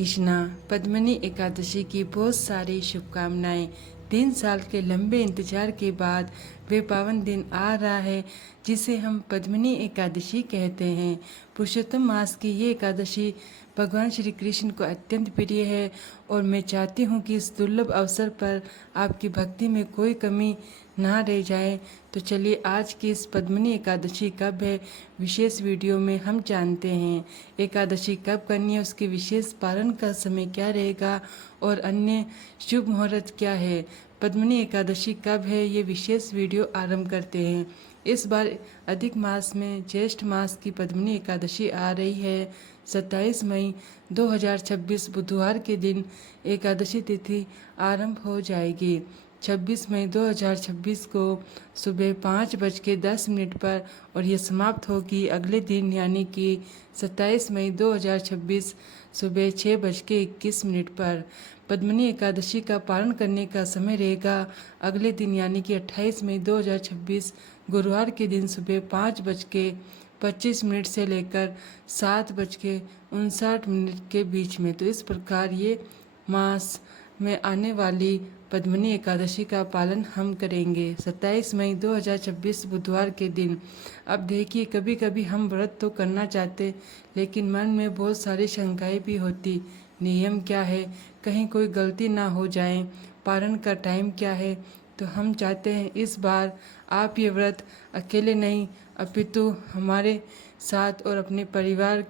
कृष्णा। पद्मिनी एकादशी की बहुत सारी शुभकामनाएं। 3 साल के लंबे इंतजार के बाद वे पावन दिन आ रहा है जिसे हम पद्मिनी एकादशी कहते हैं। पुरुषोत्तम मास की ये एकादशी भगवान श्री कृष्ण को अत्यंत प्रिय है और मैं चाहती हूँ कि इस दुर्लभ अवसर पर आपकी भक्ति में कोई कमी ना रह जाए। तो चलिए आज की इस पद्मिनी एकादशी कब है, विशेष वीडियो में हम जानते हैं। एकादशी कब करनी है, उसके विशेष पालन का समय क्या रहेगा और अन्य शुभ मुहूर्त क्या है। पद्मिनी एकादशी कब है, ये विशेष वीडियो आरंभ करते हैं। इस बार अधिक मास में ज्येष्ठ मास की पद्मिनी एकादशी आ रही है। 27 मई 2026 बुधवार के दिन एकादशी तिथि आरंभ हो जाएगी। 26 मई 2026 को सुबह 5:10 पर और ये समाप्त होगी अगले दिन यानी कि 27 मई 2026 सुबह 6:21 पर। पद्मिनी एकादशी का पालन करने का समय रहेगा अगले दिन यानी कि 28 मई 2026 गुरुवार के दिन सुबह 5:25 से लेकर 7:59 के बीच में। तो इस प्रकार ये मास में आने वाली पद्मिनी एकादशी का पालन हम करेंगे 27 मई 2026 बुधवार के दिन। अब देखिए, कभी कभी हम व्रत तो करना चाहते लेकिन मन में बहुत सारी शंकाएं भी होती। नियम क्या है, कहीं कोई गलती ना हो जाए, पारण का टाइम क्या है। तो हम चाहते हैं इस बार आप ये व्रत अकेले नहीं अपितु हमारे साथ और अपने परिवार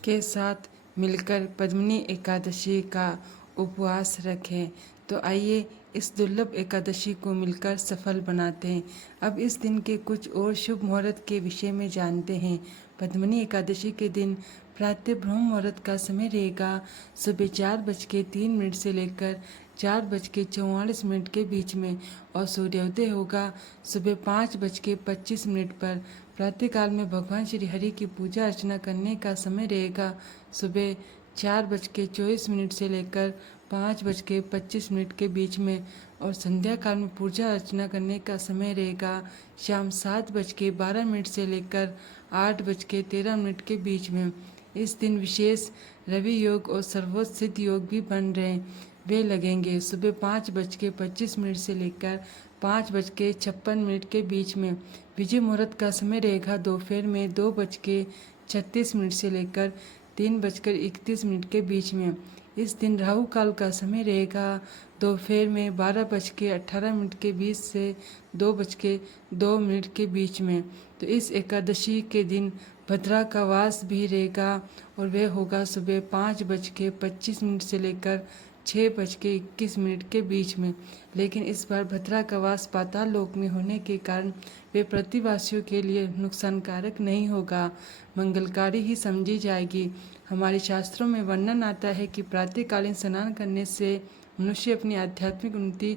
के साथ मिलकर पद्मिनी एकादशी का उपवास रखें। तो आइए इस दुर्लभ एकादशी को मिलकर सफल बनाते हैं। अब इस दिन के कुछ और शुभ मुहूर्त के विषय में जानते हैं। पद्मिनी एकादशी के दिन प्रातः ब्रह्म मुहूर्त का समय रहेगा सुबह 4:03 से लेकर 4:44 के बीच में और सूर्योदय होगा सुबह 5:25 पर। प्रातःकाल में भगवान श्री हरि की पूजा अर्चना करने का समय रहेगा सुबह 4:24 से लेकर 5:25 के बीच में और संध्या काल में पूजा अर्चना करने का समय रहेगा शाम 7:12 से लेकर 8:13 के बीच में। इस दिन विशेष रवि योग और सर्वोच्च सिद्ध योग भी बन रहे हैं, वे लगेंगे सुबह 5:25 से लेकर 5:56 के बीच में। विजय मुहूर्त का समय रहेगा दोपहर में 2:36 से लेकर 3:31 के बीच में। इस दिन राहु काल का समय रहेगा दोपहर में 12:18 के बीच से 2:02 के बीच में। तो इस एकादशी के दिन भद्रा का वास भी रहेगा और वह होगा सुबह 5:25 से लेकर 6:21 के बीच में। लेकिन इस बार भद्रा का वास पाताल लोक में होने के कारण वे पृथ्वीवासियों के लिए नुकसानकारक नहीं होगा, मंगलकारी ही समझी जाएगी। हमारे शास्त्रों में वर्णन आता है कि प्रातःकालीन स्नान करने से मनुष्य अपनी आध्यात्मिक उन्नति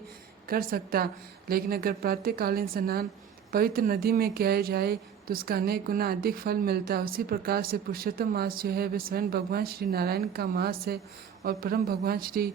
कर सकता, लेकिन अगर प्रातःकालीन स्नान पवित्र नदी में किया जाए तो उसका अनेक गुना अधिक फल मिलता है। उसी प्रकार से पुरुषोत्तम मास जो है वह स्वयं भगवान श्री नारायण का मास है और परम भगवान श्री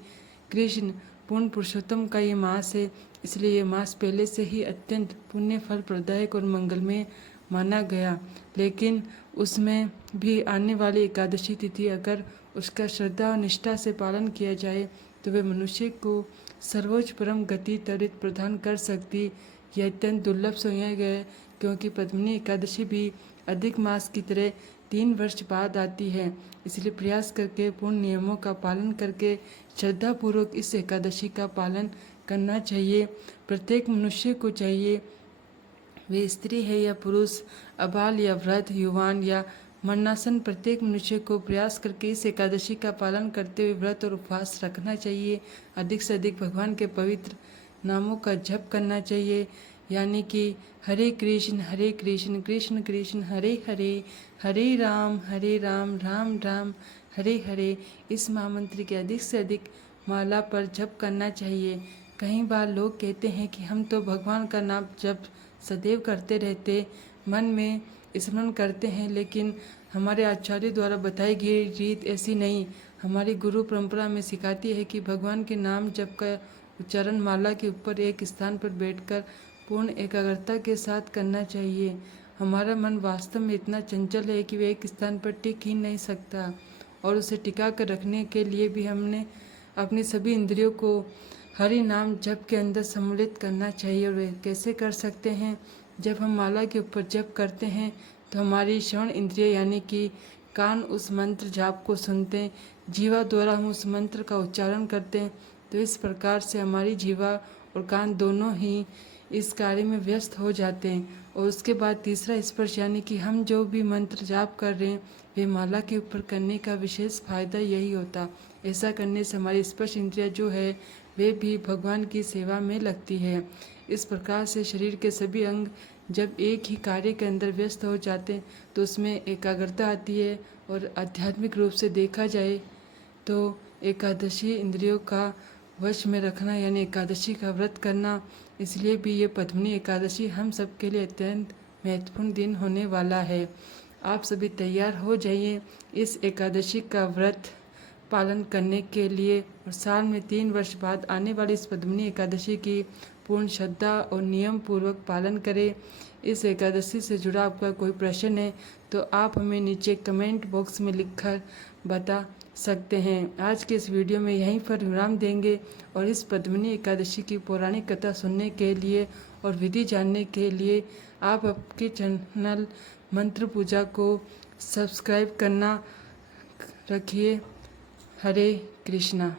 कृष्ण पूर्ण पुरुषोत्तम का ये मास है। इसलिए ये मास पहले से ही अत्यंत पुण्य फल प्रदायक और मंगलमय माना गया। लेकिन उसमें भी आने वाली एकादशी तिथि अगर उसका श्रद्धा और निष्ठा से पालन किया जाए तो वे मनुष्य को सर्वोच्च परम गति त्वरित प्रदान कर सकती। यह अत्यंत दुर्लभ सोया गया क्योंकि पद्मिनी एकादशी भी अधिक मास की तरह 3 वर्ष बाद आती है। इसलिए प्रयास करके पूर्ण नियमों का पालन करके श्रद्धापूर्वक इस एकादशी का पालन करना चाहिए। प्रत्येक मनुष्य को चाहिए, वे स्त्री है या पुरुष, अबाल या वृद्ध, युवान या मरणासन, प्रत्येक मनुष्य को प्रयास करके इस एकादशी का पालन करते हुए व्रत और उपवास रखना चाहिए। अधिक से अधिक भगवान के पवित्र नामों का जप करना चाहिए, यानी कि हरे कृष्ण कृष्ण कृष्ण हरे हरे, हरे राम राम राम हरे हरे। इस महामंत्र के अधिक से अधिक माला पर जप करना चाहिए। कई बार लोग कहते हैं कि हम तो भगवान का नाम जप सदैव करते रहते, मन में स्मरण करते हैं, लेकिन हमारे आचार्य द्वारा बताई गई रीत ऐसी नहीं। हमारी गुरु परंपरा में सिखाती है कि भगवान के नाम जप का उच्चारण माला के ऊपर एक स्थान पर बैठकर पूर्ण एकाग्रता के साथ करना चाहिए। हमारा मन वास्तव में इतना चंचल है कि वह एक स्थान पर टिक ही नहीं सकता और उसे टिका कर रखने के लिए भी हमने अपनी सभी इंद्रियों को हरि नाम जप के अंदर सम्मिलित करना चाहिए। और वे कैसे कर सकते हैं? जब हम माला के ऊपर जप करते हैं तो हमारी श्रवण इंद्रिय यानी कि कान उस मंत्र जाप को सुनते हैं, जीवा द्वारा हम उस मंत्र का उच्चारण करते हैं। तो इस प्रकार से हमारी जीवा और कान दोनों ही इस कार्य में व्यस्त हो जाते हैं। और उसके बाद तीसरा स्पर्श यानी कि हम जो भी मंत्र जाप कर रहे हैं वे माला के ऊपर करने का विशेष फायदा यही होता। ऐसा करने से हमारी स्पर्श इंद्रिया जो है वे भी भगवान की सेवा में लगती है। इस प्रकार से शरीर के सभी अंग जब एक ही कार्य के अंदर व्यस्त हो जाते हैं तो उसमें एकाग्रता आती है। और आध्यात्मिक रूप से देखा जाए तो एकादशी इंद्रियों का वश में रखना यानी एकादशी का व्रत करना, इसलिए भी ये पद्मिनी एकादशी हम सब के लिए अत्यंत महत्वपूर्ण दिन होने वाला है। आप सभी तैयार हो जाइए इस एकादशी का व्रत पालन करने के लिए। और साल में 3 वर्ष बाद आने वाली इस पद्मिनी एकादशी की पूर्ण श्रद्धा और नियम पूर्वक पालन करें। इस एकादशी से जुड़ा आपका कोई प्रश्न है तो आप हमें नीचे कमेंट बॉक्स में लिखकर बता सकते हैं। आज के इस वीडियो में यहीं पर विराम देंगे और इस पद्मिनी एकादशी की पौराणिक कथा सुनने के लिए और विधि जानने के लिए आप आपके चैनल मंत्र पूजा को सब्सक्राइब करना रखिए। हरे कृष्णा।